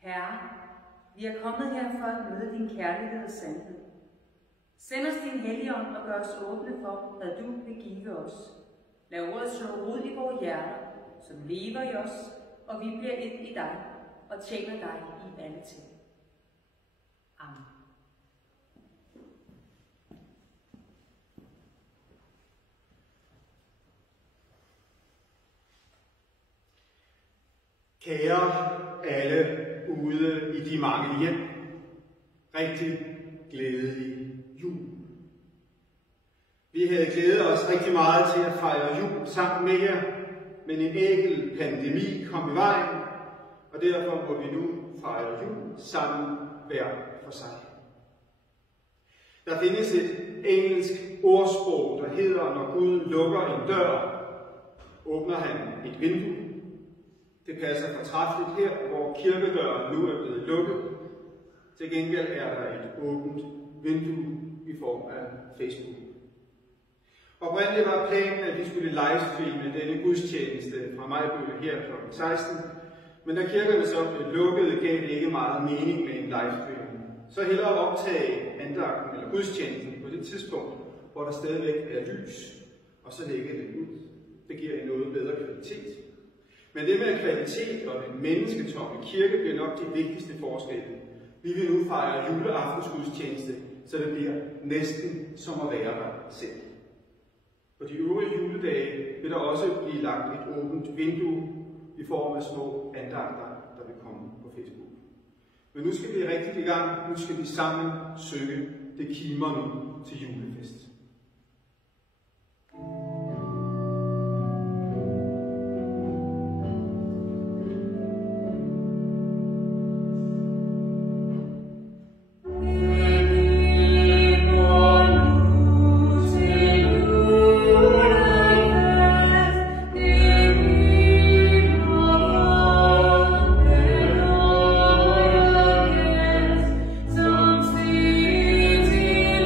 Herre, vi er kommet her for at møde din kærlighed og sandhed. Send os din Helligånd og gør os åbne for, hvad du vil give os. Lad ordet slå rod i vores hjerter, som lever i os, og vi bliver et i dig og tjener dig i alle ting. Amen. Kære alle ude i de mange hjem, rigtig glædelig jul. Vi havde glædet os rigtig meget til at fejre jul sammen med jer, men en enkelt pandemi kom i vejen, og derfor må vi nu fejre jul sammen hver for sig. Der findes et engelsk ordsprog, der hedder, når Gud lukker en dør, åbner han et vindue. Det passer fortræffeligt her, hvor kirkedøren nu er blevet lukket. Til gengæld er der et åbent vindue i form af Facebook. Oprindeligt var planen, at vi skulle livestreame denne gudstjeneste fra Majbølle her kl. 16, men da kirkerne så blev lukket, gav det ikke meget mening med en livestream. Så hellere optage andagten eller gudstjenesten på det tidspunkt, hvor der stadigvæk er lys, og så lægge det ud. Det giver en noget bedre kvalitet. Men det med kvalitet og den mennesketomme kirke bliver nok de vigtigste forskelle. Vi vil nu fejre juleaftensgudstjeneste, så det bliver næsten som at være der selv. På de øvrige juledage vil der også blive lagt et åbent vindue i form af små andagter, der vil komme på Facebook. Men nu skal vi rigtig i gang. Nu skal vi sammen synge Det kimer nu til julefest. Som stiger til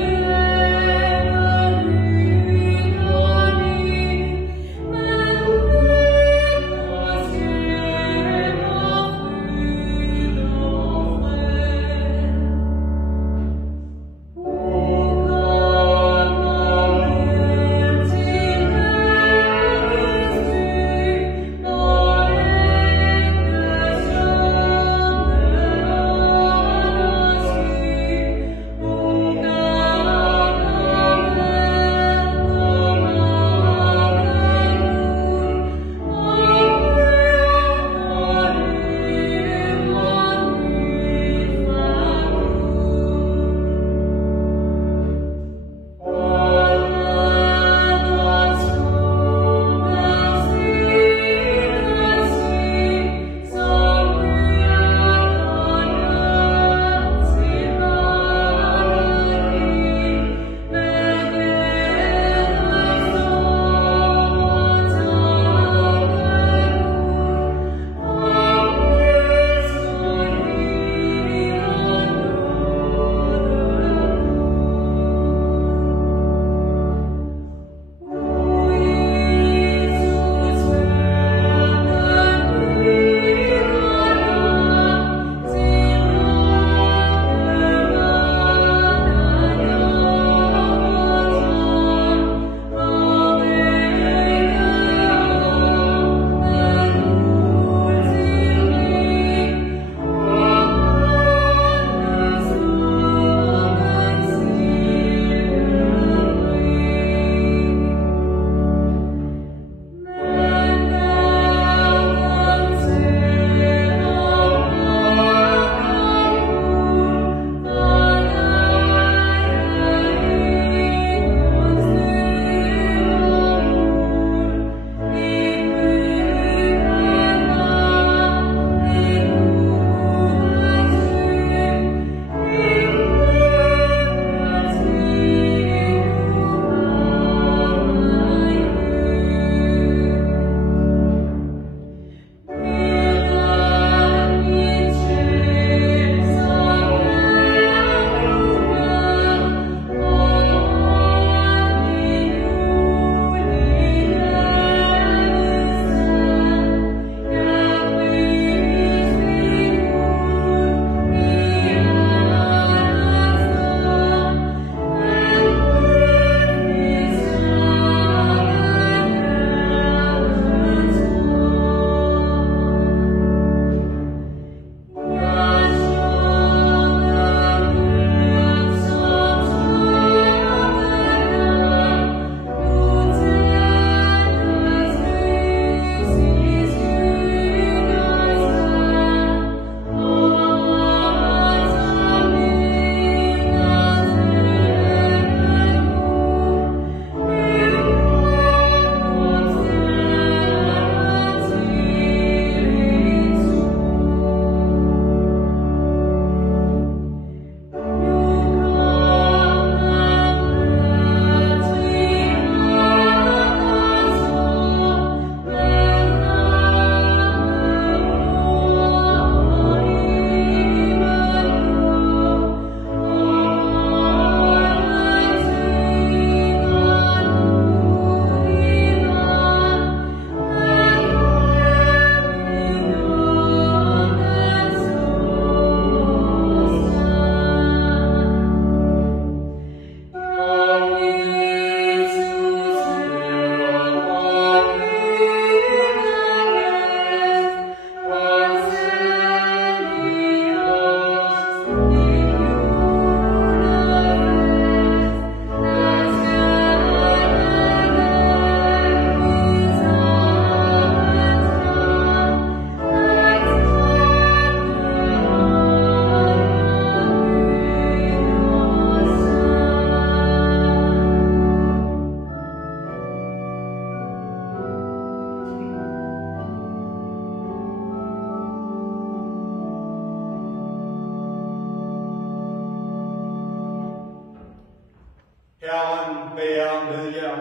Herren være med jer.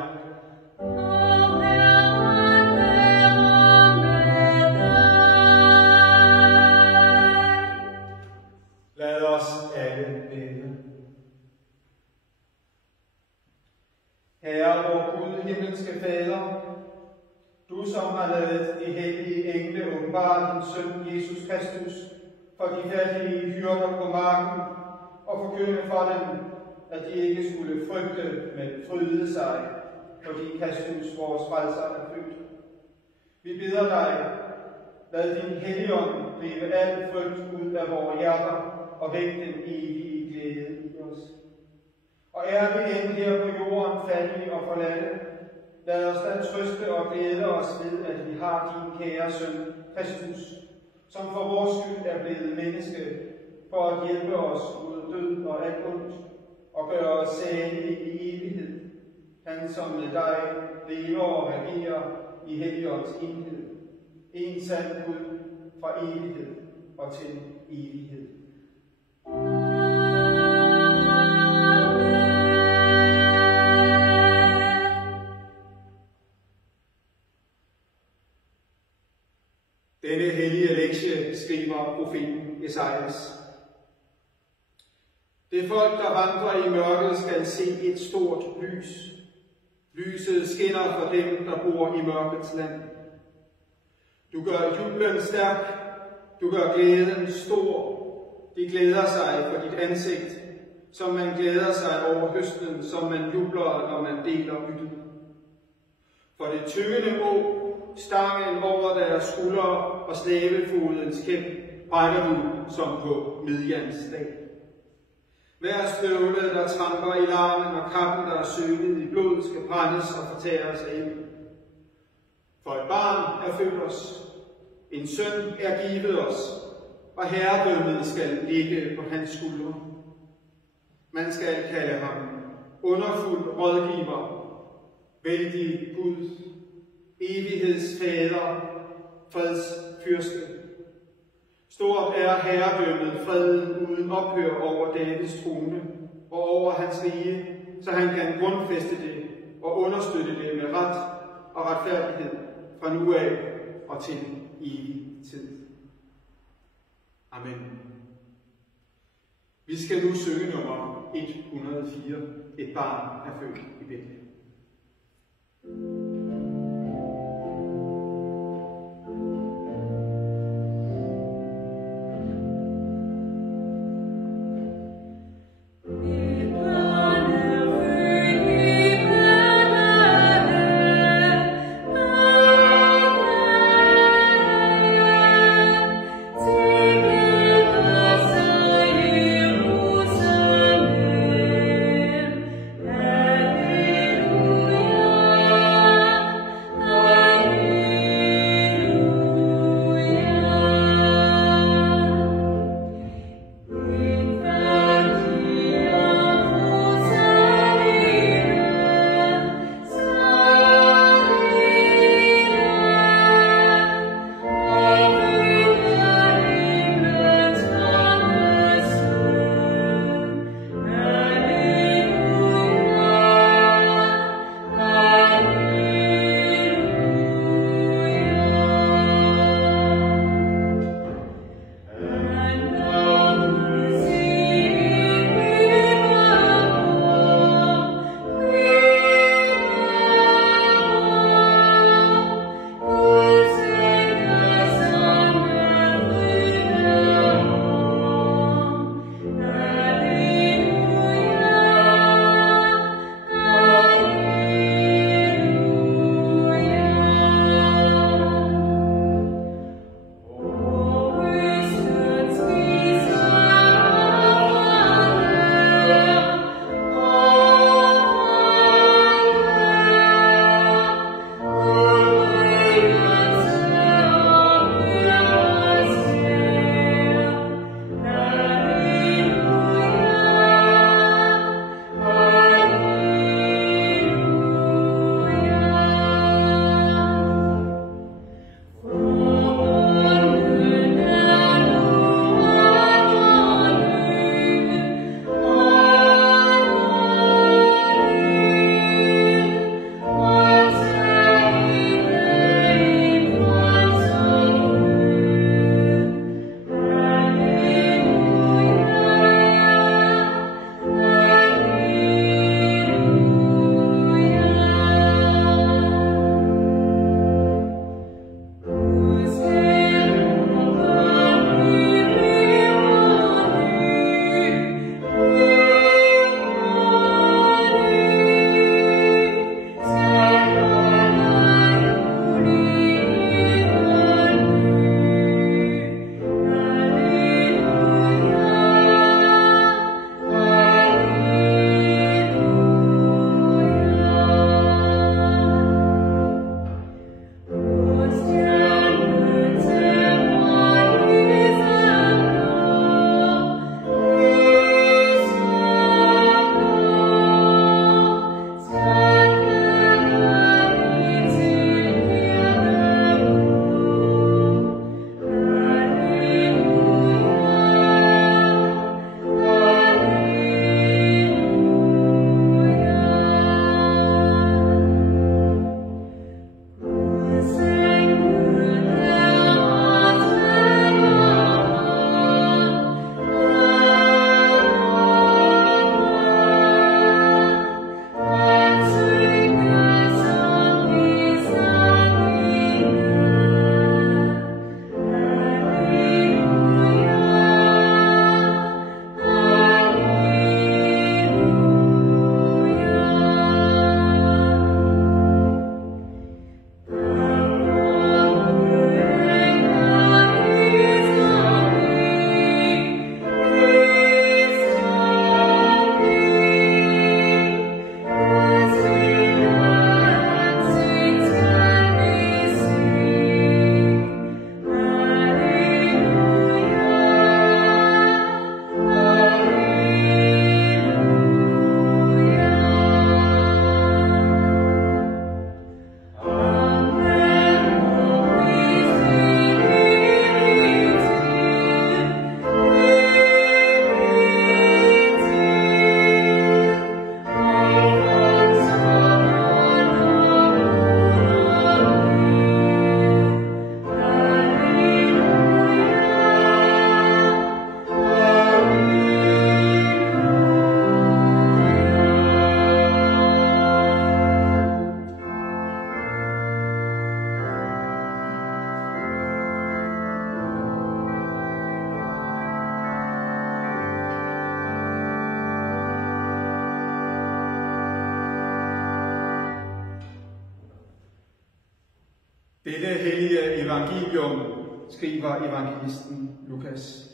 Og Herren være med dig. Lad os alle bede. Herre, vor Gud, himmelske Fader, du som har ladet de hellige engle åbenbare din søn Jesus Kristus for de fattige hyrder på marken og forkynde for dem, at de ikke skulle frygte, men fryde sig, fordi Kristus, vores frelser, er født. Vi beder dig, lad din Helligånd drive al frygt ud af vores hjerter og vække den evige glæde i os. Og er vi end her på jorden fattige og forladte, lad os da trøste og glæde os ved, at vi har din kære søn, Kristus, som for vores skyld er blevet menneske, for at hjælpe os mod død og alt ondt, og gøre os salige i evighed. Han som med dig lever og regerer i Helligåndens enhed, en sand Gud fra evighed og til evighed. Denne hellige lektie skriver profeten Esajas. Det folk, der vandrer i mørket, skal se et stort lys. Lyset skinner for dem, der bor i mørkets land. Du gør jublen stærk, du gør glæden stor. De glæder sig for dit ansigt, som man glæder sig over høsten, som man jubler, når man deler byttet. For det tyngende å, stangen over deres skuldre og slavefodens kæp brænder du som på Midjans dag. Hver støvle, der tramper i larmen, og kappen, der er sølet i blod, skal brændes og fortæres af ild. For et barn er født os, en søn er givet os, og herredømmet skal ligge på hans skuldre. Man skal kalde ham underfuld rådgiver, vældig Gud, evighedsfader, freds fyrste. Stort er herredømmet, freden uden ophør over Davids trone og over hans rige, så han kan grundfæste det og understøtte det med ret og retfærdighed fra nu af og til evig tid. Amen. Vi skal nu synge nummer 104. Et barn er født i Betlehem. Alleluia. Dette hellige evangelium skriver evangelisten Lukas.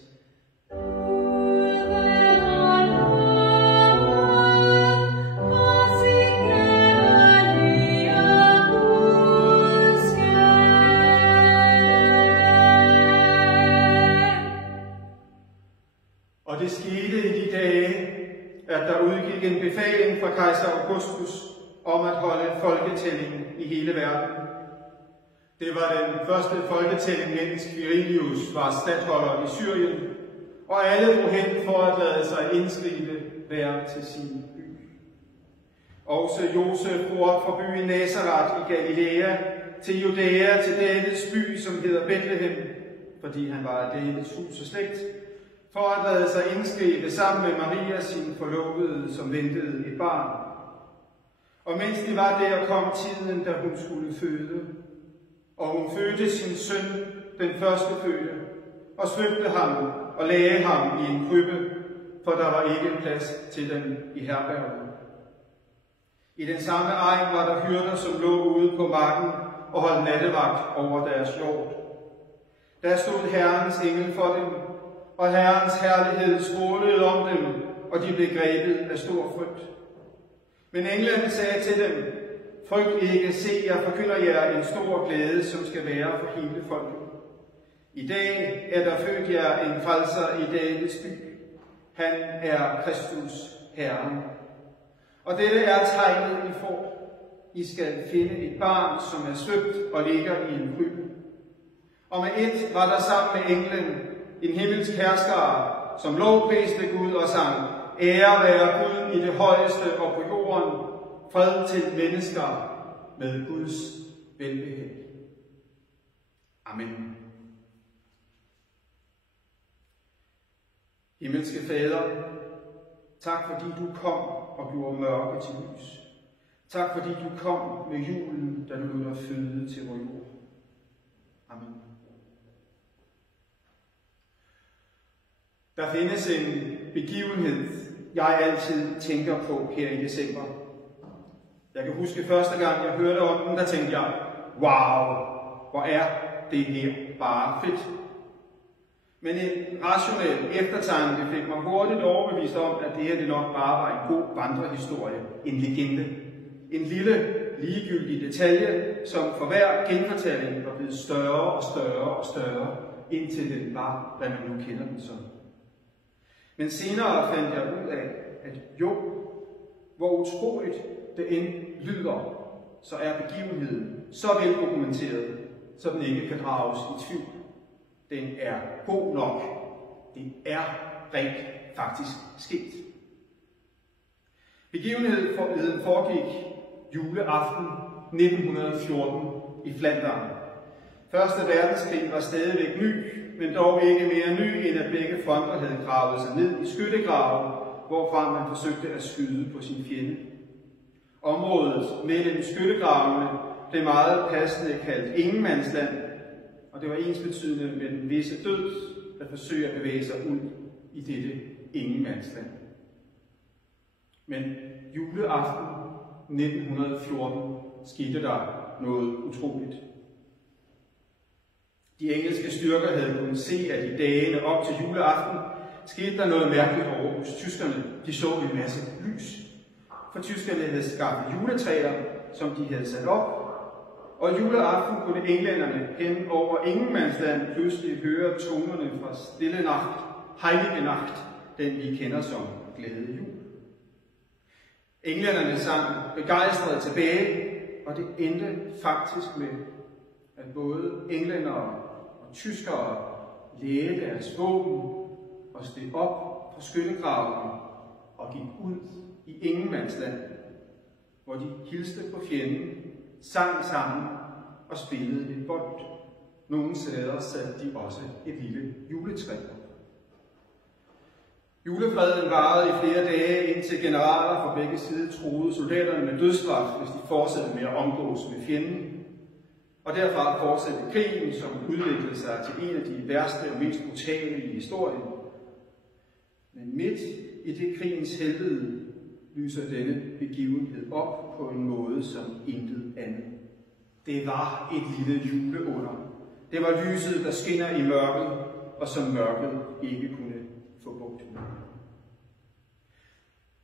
Og det skete i de dage, at der udgik en befaling fra kejser Augustus om at holde folketælling i hele verden. Det var den første folketælling, mens Quirinius var statholder i Syrien, og alle drog hen for at lade sig indskrive hver til sin by. Også Josef drog op fra byen Nazaret i Galilea til Judæa, til Davids by, som hedder Bethlehem, fordi han var af Davids hus og slægt, for at lade sig indskrive sammen med Maria, sin forlovede, som ventede et barn. Og mens de var der, kom tiden, da hun skulle føde. Og hun fødte sin søn, den første fødte, og svøbte ham og lagde ham i en krybbe, for der var ikke plads til dem i herberget. I den samme egen var der hyrder, som lå ude på marken og holdt nattevagt over deres hjord. Der stod Herrens engel for dem, og Herrens herlighed strålede om dem, og de blev grebet af stor frygt. Men englene sagde til dem: Frygt ikke, se, jeg forkynder jer en stor glæde, som skal være for hele folket. I dag er der født jer en frelser i Davids by. Han er Kristus, Herren. Og dette er tegnet, I får. I skal finde et barn, som er svøbt og ligger i en krybbe. Og med et var der sammen med englen en himmelsk herskare, som lovpriste Gud og sang: Ære være Gud i det højeste og på jorden, fred til mennesker med Guds velbehag. Amen. Himmelske Fader, tak fordi du kom og gjorde mørke til lys. Tak fordi du kom med julen, da du lod dig føde til vor jord. Amen. Der findes en begivenhed, jeg altid tænker på her i december. Jeg kan huske første gang, jeg hørte om den, der tænkte jeg: wow, hvor er det her bare fedt. Men en rationel eftertanke fik mig hurtigt overbevist om, at det her det nok bare var en god vandrehistorie, en legende. En lille, ligegyldig detalje, som for hver genfortælling var blevet større og større og større, indtil den var, hvad man nu kender den som. Men senere fandt jeg ud af, at jo, hvor utroligt det end lyder, så er begivenheden så veldokumenteret, så den ikke kan drages i tvivl. Den er god nok. Det er rent faktisk sket. Begivenheden foregik juleaften 1914 i Flandern. Første verdenskrig var stadigvæk ny, men dog ikke mere ny, end at begge fronter havde gravet sig ned i skyttegraven, hvorfra man forsøgte at skyde på sin fjende. Området mellem skyttegravene blev meget passende kaldt ingenmandsland, og det var ensbetydende med den visse død at forsøge at bevæge sig ud i dette ingenmandsland. Men juleaften 1914 skete der noget utroligt. De engelske styrker havde kunnet se, at i dagene op til juleaften skete der noget mærkeligt over hos tyskerne. De så en masse lys. For tyskerne havde skaffet juletræer, som de havde sat op. Og juleaften kunne englænderne hen over ingenmandsland pludselig høre tonerne fra Stille Nacht, Heilige Nacht, den vi kender som Glæde Jul. Englænderne sang begejstret tilbage, og det endte faktisk med, at både englændere og tyskere lagde deres våben og steg op fra skyttegravene og gik ud i ingenmandsland, hvor de hilste på fjenden, sang sammen og spillede lidt bold. Nogle steder satte de også et lille juletræ. Julefreden varede i flere dage, indtil generaler fra begge sider truede soldaterne med dødsstraf, hvis de fortsatte med at omgås med fjenden. Og derfra fortsatte krigen, som udviklede sig til en af de værste og mest brutale i historien. Men midt i det krigens helvede lyser denne begivenhed op på en måde som intet andet. Det var et lille juleunder. Det var lyset, der skinner i mørket, og som mørket ikke kunne få bugt med.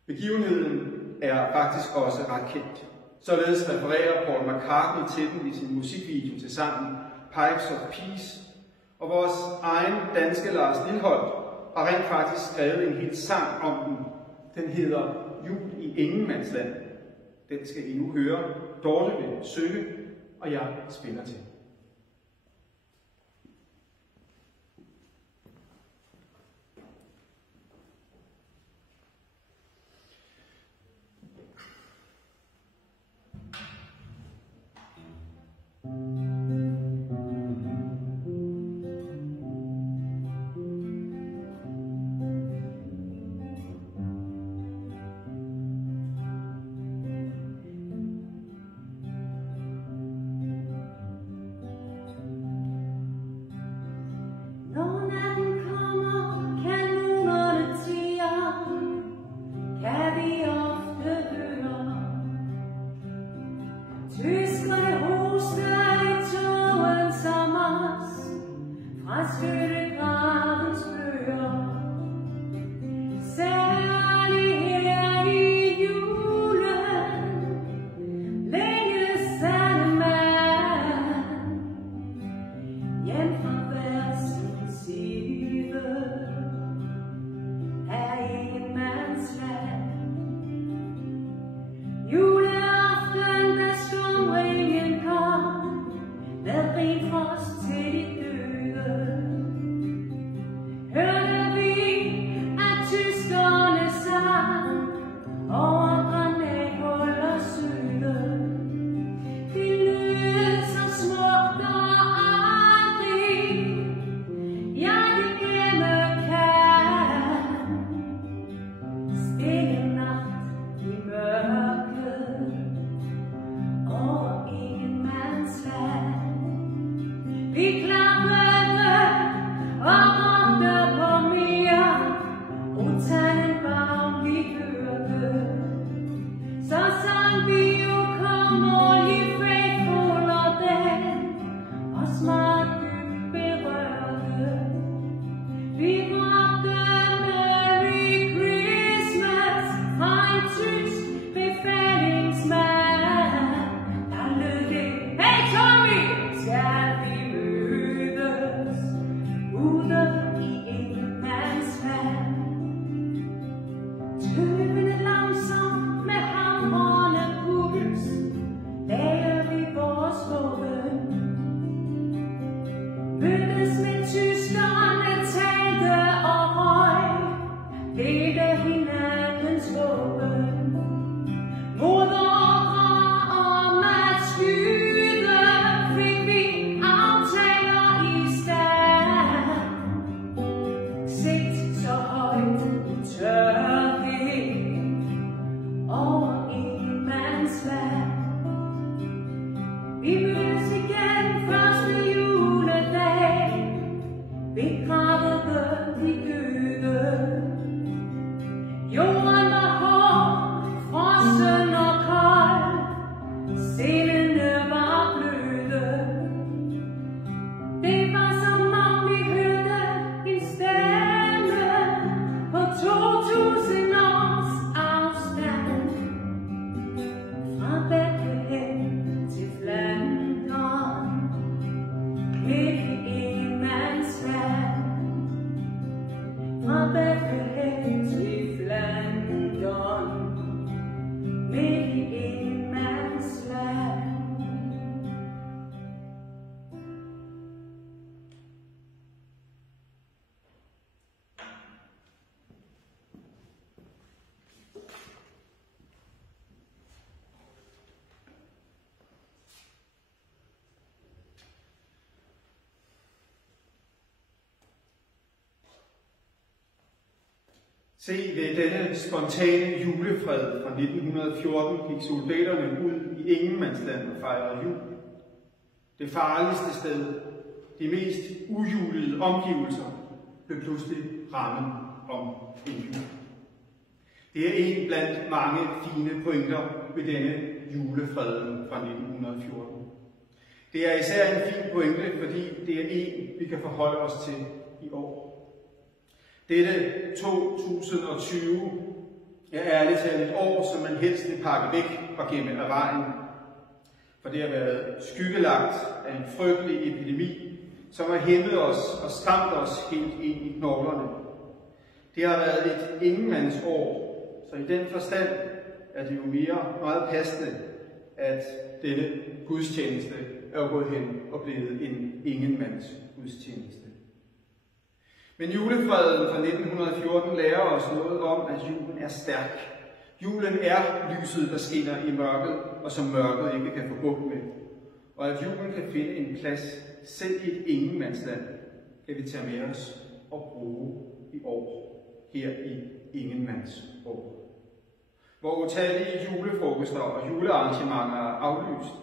Begivenheden er faktisk også ret kendt. Således refererer Paul McCartney til den i sin musikvideo til sangen Pipes of Peace, og vores egen danske Lars Lilholt har rent faktisk skrevet en hel sang om den. Den hedder Jul i Ingenmandsland. Den skal I nu høre. Dorte vil synge, og jeg spiller til. Se, ved denne spontane julefred fra 1914 gik soldaterne ud i Ingenmandsland og fejrede jul. Det farligste sted, de mest ujulede omgivelser, blev pludselig rammen om en jul. Det er en blandt mange fine pointer ved denne julefreden fra 1914. Det er især en fin pointe, fordi det er en, vi kan forholde os til i år. Dette 2020 er ærligt talt et år, som man helst vil pakke væk og gemme af vejen. For det har været skyggelagt af en frygtelig epidemi, som har hæmmet os og skræmt os helt ind i knoglerne. Det har været et ingenmandsår, så i den forstand er det jo meget passende, at denne gudstjeneste er gået hen og blevet en ingenmands gudstjeneste. Men julefreden fra 1914 lærer os noget om, at julen er stærk. Julen er lyset, der skinner i mørket, og som mørket ikke kan få bugt med. Og at julen kan finde en plads, selv i et ingenmandsland, kan vi tage med os og bruge i år, her i ingenmandsår. Hvor utallige julefrokoster og julearrangementer er aflyst,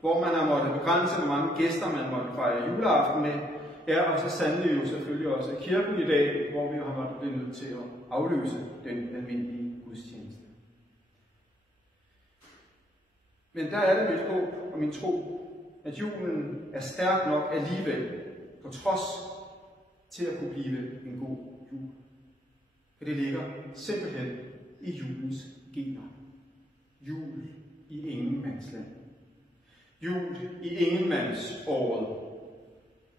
hvor man har måttet begrænse, hvor mange gæster man måtte fejre juleaften med, og så sandelig jo selvfølgelig også kirken i dag, hvor vi har måttet blive nødt til at afløse den almindelige gudstjeneste. Men der er det mit håb og min tro, at julen er stærk nok alligevel, på trods til at kunne blive en god jul. For det ligger simpelthen i julens gener. Jul i ingenmandsland. Jul i ingenmandsåret.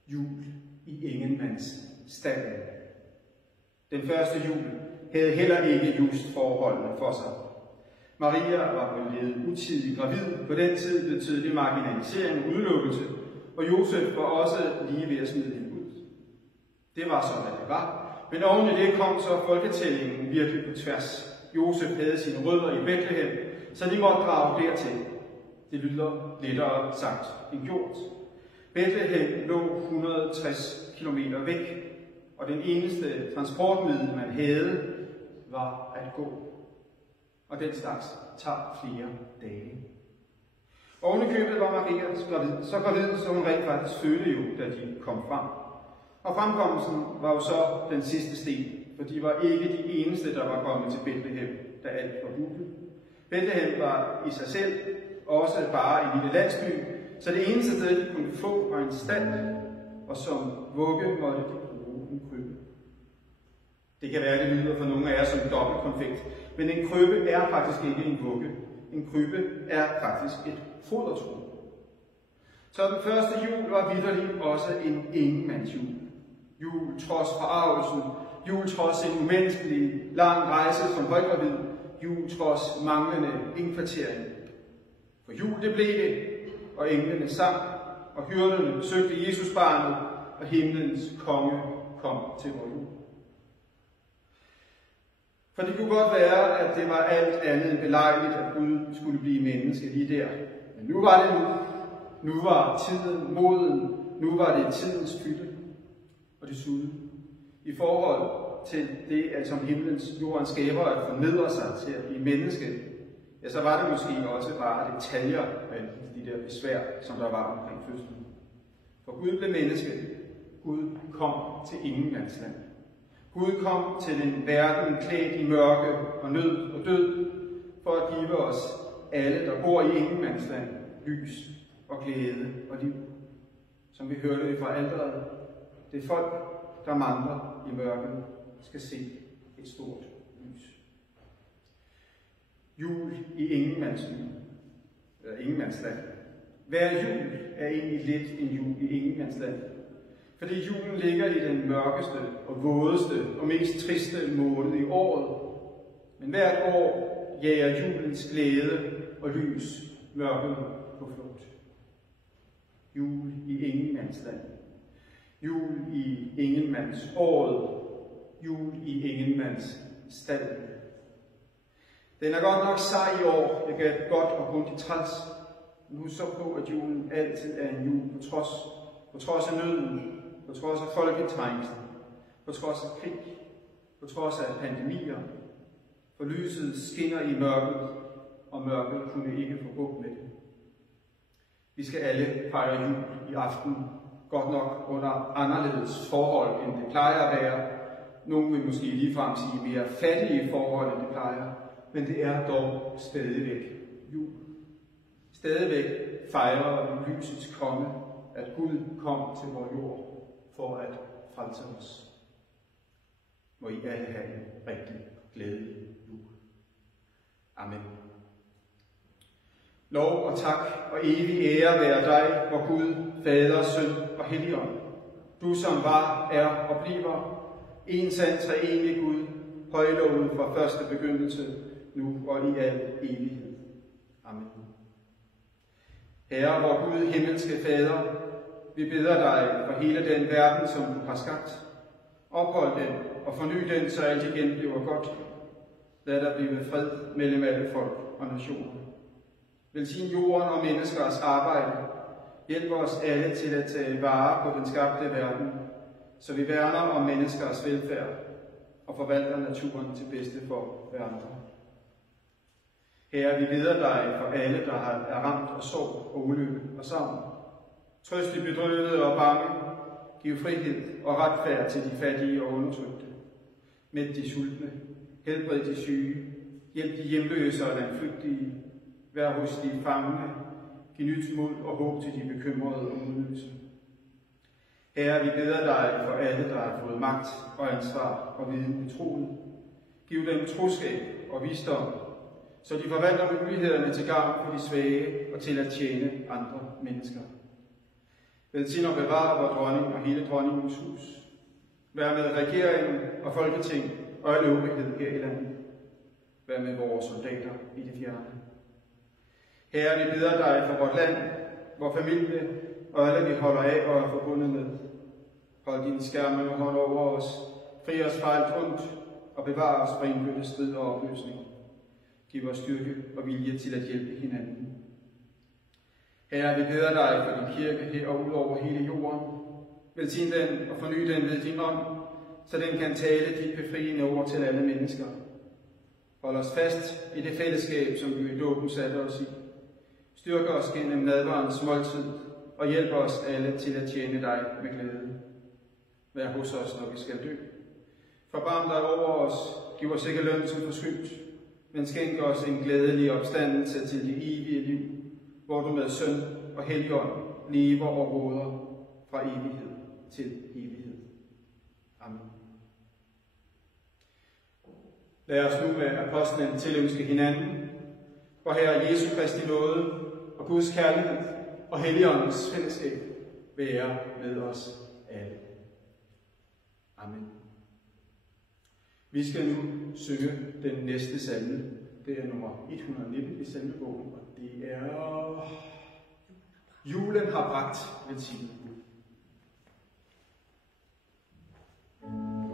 Jul i ingenmandsstallen. Den første jul havde heller ikke just forholdene for sig. Maria var blevet utidigt gravid. På den tid betød det marginalisering og udelukkelse, og Josef var også lige ved at smide hende ud. Det var sådan, det var. Men oven i det kom så folketællingen virkelig på tværs. Josef havde sine rødder i Bethlehem, så de måtte drage dertil. Det lyder lettere sagt end gjort. Bethlehem lå 160 km væk, og den eneste transportmiddel, man havde, var at gå. Og den slags tager flere dage. Oven i købet var Maria gravid, så gravid, så hun rent faktisk fødte jo, da de kom frem. Og fremkommelsen var jo så den sidste sten, for de var ikke de eneste, der var kommet til Bethlehem, da alt var booket. Bethlehem var i sig selv også bare en lille landsby, så det eneste sted, de kunne få, var en stald, og som vugge måtte de bruge en krybbe. Det kan være, det lyder for nogle af jer som dobbeltkonfekt, men en krybbe er faktisk ikke en vugge. En krybbe er faktisk et fodertrum. Så den første jul var vitterligt også en ingenmandsjul. Jul trods forarvelsen, jul trods en umenneskelig lang rejse som højgravid, jul trods manglende indkvartering. For jul det blev det, og englene sang, og hyrderne besøgte Jesusbarnet, og himlens konge kom til vor jul. For det kunne godt være, at det var alt andet end belejligt, at Gud skulle blive menneske lige der. Men nu var det nu. Nu var tiden moden. Nu var det tidens fylde. Og desuden, i forhold til det, at som himlens jordens skaber at fornedre sig til at blive menneske, ja, så var det måske også bare detaljer af de der besvær, som der var omkring fødslen. For Gud blev menneske. Gud kom til ingenmandsland. Gud kom til en verden klædt i mørke og nød og død, for at give os alle, der bor i ingenmandsland, lys og glæde og liv. Som vi hørte det fra alteret, det folk, der mangler i mørket, skal se et stort lys. Jul i ingenmandsland. Hver jul er egentlig lidt en jul i ingenmandsland. Fordi julen ligger i den mørkeste og vådeste og mest triste måned i året. Men hvert år jager julens glæde og lys mørket på flugt. Jul i ingenmandsland. Jul i ingenmandsåret. Jul i ingenmandsstallen. Den er godt nok sej i år. Jeg kan godt og grundigt træls. Men husk så på, at julen altid er en jul på trods af nøden, på trods af folketrængsel, på trods af krig, på trods af pandemier. For lyset skinner i mørket, og mørket kunne ikke få bugt med det. Vi skal alle fejre jul i aften, godt nok under anderledes forhold, end det plejer at være. Nogle vil måske ligefrem sige mere fattige forhold, end det plejer, men det er dog stadigvæk jul. Stadigvæk fejrer vi lysets komme, at Gud kom til vor jord for at frelse os. Må I alle have en rigtig glædelig jul. Amen. Lov og tak og evig ære være dig, vor Gud, Fader, Søn og Helligånd. Du som var, er og bliver en sand treenig Gud, højlovet fra første begyndelse, nu og i al evighed. Amen. Herre, vor Gud, himmelske Fader, vi beder dig for hele den verden, som du har skabt. Ophold den og forny den, så alt igen bliver godt. Lad der blive fred mellem alle folk og nationer. Velsign jorden og menneskers arbejde. Hjælp os alle til at tage vare på den skabte verden, så vi værner om menneskers velfærd og forvalter naturen til bedste for hverandre. Herre, vi beder dig for alle, der er ramt af sorg og ulykke og savn. Trøst de bedrøvede og bange. Giv frihed og retfærd til de fattige og undertrykte. Mæt de sultne. Helbred de syge. Hjælp de hjemløse og landflygtige. Vær hos de fangne. Giv nyt mod og håb til de bekymrede og udløse. Herre, vi beder dig for alle, der har fået magt og ansvar og viden i troen. Giv dem troskab og visdom, så de forvalter mulighederne til gavn for de svage og til at tjene andre mennesker. Velsign og bevare vor dronning og hele dronningens hus. Vær med regeringen og Folketing og al øvrighed her i landet. Vær med vores soldater i det fjerne. Herre, vi beder dig for vort land, vor familie og alle, vi holder af og er forbundet med. Hold din skærmende hånd over os, fri os fra alt ondt og bevar os fra indbyrdes strid og opløsning. Giv os styrke og vilje til at hjælpe hinanden. Herre, vi beder dig for din kirke her og ud over hele jorden. Velsign den og forny den ved din ånd, så den kan tale dit befriende ord til alle mennesker. Hold os fast i det fællesskab, som du i dåben satte os i. Styrk os gennem nadverens måltid og hjælp os alle til at tjene dig med glæde. Vær hos os, når vi skal dø. Forbarm dig over os, giv os ikke løn som forskyldt, men skænk os en glædelig opstandelse til det evige liv, hvor du med Søn og Helligånd lever og råder fra evighed til evighed. Amen. Lad os nu med apostlen tilønske hinanden, hvor Herre Jesu Kristi nåde og Guds kærlighed og Helligåndens fællesskab være med os alle. Amen. Vi skal nu synge den næste salme. Det er nummer 119 i salmebogen, og det er Julen har bragt velsignet Gud. Amen.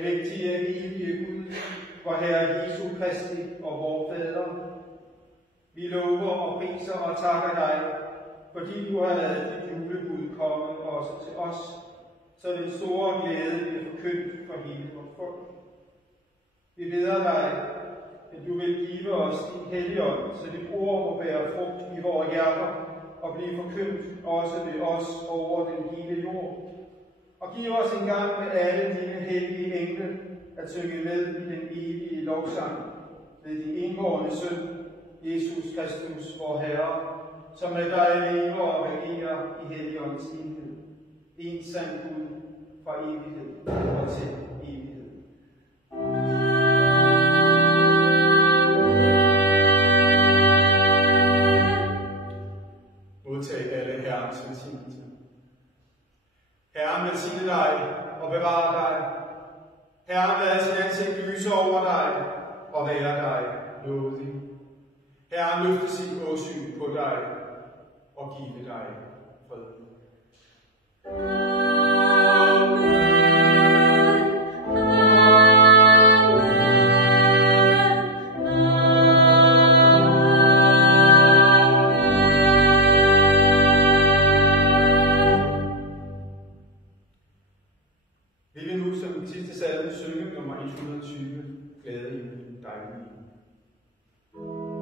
almægtige og evige Gud, vor Herre Jesu Kristi og vor Fader. Vi lover og priser og takker dig, fordi du har ladet dit julebud komme også til os, så den store glæde bliver forkyndt for hele vort folk. Vi beder dig, at du vil give os din Helligånd, så dit ord må bære frugt i vores hjerter og blive forkyndt også ved os over den hele jord. Og giv os en gang med alle dine hellige engle at synge med i den evige lovsang ved din indgående søn, Jesus Kristus, vor Herre, som med dig lever og regerer i Helligåndens enhed. En sand Gud fra evighed og til evighed. Modtag alle Herrens velsignelse. Herren velsigne dig og bevare dig. Herren lade sit ansigt lyse over dig og være dig nådig. Herren løfte sit åsyn på dig og give dig fred. Vi vil nu som den sidste salme synge nummer 120, Glæde i dig. Thank you.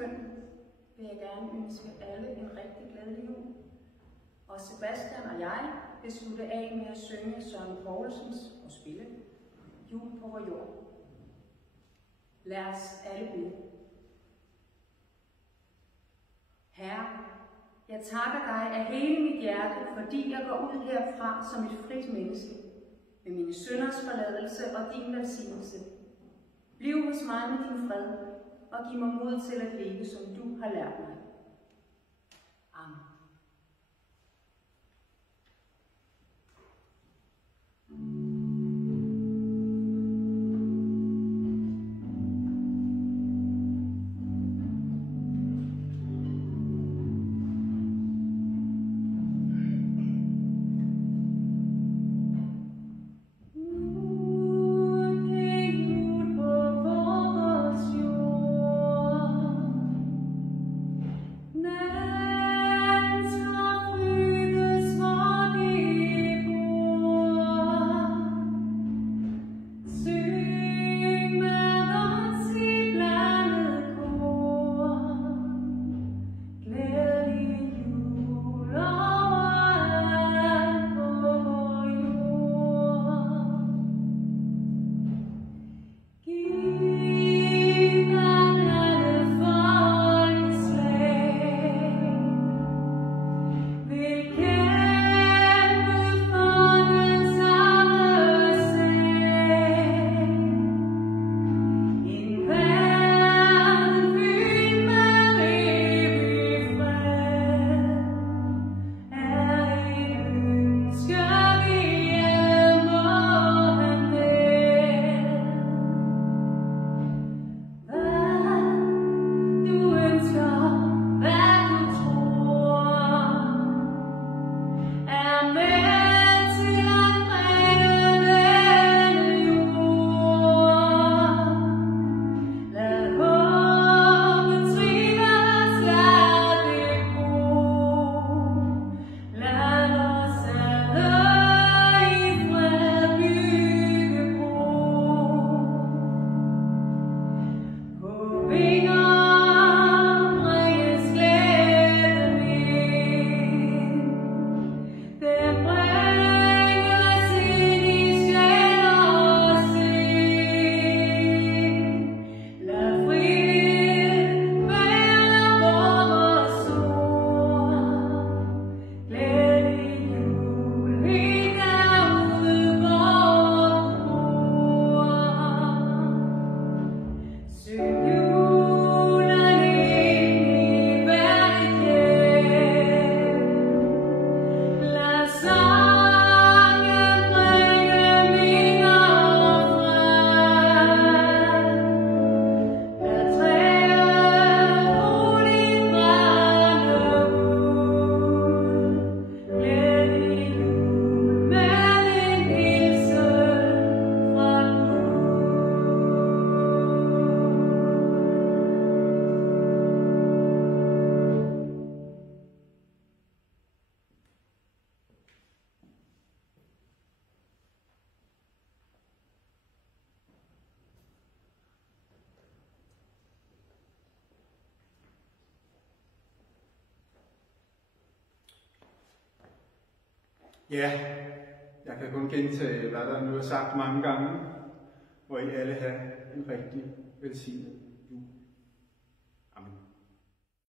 afslutning vil jeg gerne ønske alle en rigtig glædelig jul. Og Sebastian og jeg vil slutte af med at synge Søren Poulsens og spille Jul på vor jord. Lad os alle bede. Herre, jeg takker dig af hele mit hjerte, fordi jeg går ud herfra som et frit menneske, med mine synders forladelse og din velsignelse. Bliv hos mig med din fred, og giv mig mod til at leve, som du har lært mig. Amen. Ja, jeg kan kun gentage, hvad der nu er sagt mange gange, hvor I alle have en rigtig velsignet